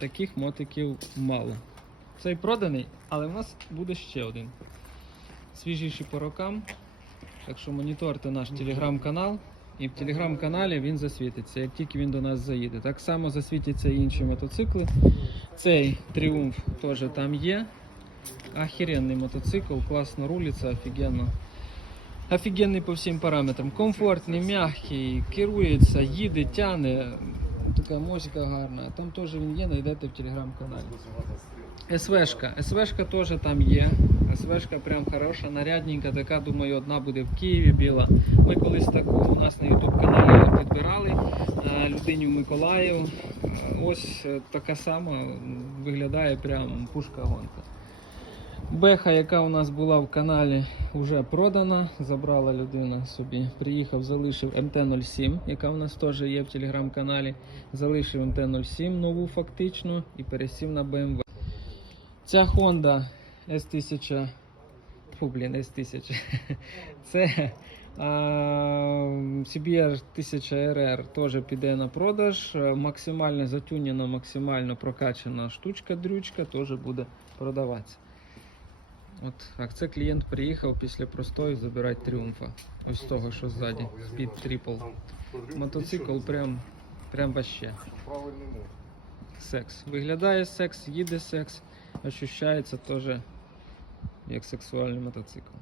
таких мотиків мало. Цей проданий, але в нас буде ще один. Свіжіший по рокам. Так що моніторте наш телеграм-канал. І в телеграм-каналі він засвітиться, як тільки він до нас заїде. Так само засвітяться і інші мотоцикли. Цей тріумф теж там є. Охеренний мотоцикл, класно рулиться, офігенно. Офігенний по всім параметрам. Комфортний, м'який, керується, їде, тяне. Така музика гарна. Там теж він є, знайдете в телеграм-каналі. СВшка. СВшка теж там є. СВшка прям хороша, нарядненька, така, думаю, одна буде в Києві біла. Ми колись таку у нас на YouTube каналі підбирали е, людині в Миколаїв. Е, Ось е, така сама виглядає прям пушка гонка. Беха, яка у нас була в каналі, вже продана. Забрала людина собі. Приїхав, залишив МТ-07, яка у нас теж є в телеграм-каналі. Залишив МТ-07 нову фактично і пересів на BMW. Ця Honda S1000. Фу, блін, S1000. Це а, CBR 1000 RR теж піде на продаж. Максимально затюнена, максимально прокачана штучка-дрючка теж буде продаватися. От так, це клієнт приїхав після простої забирати тріумфа. Ось того, що ззаді. під трипл. Мотоцикл прям, прям вообще. Секс. Виглядає секс, їде секс, ощущається теж як сексуальний мотоцикл.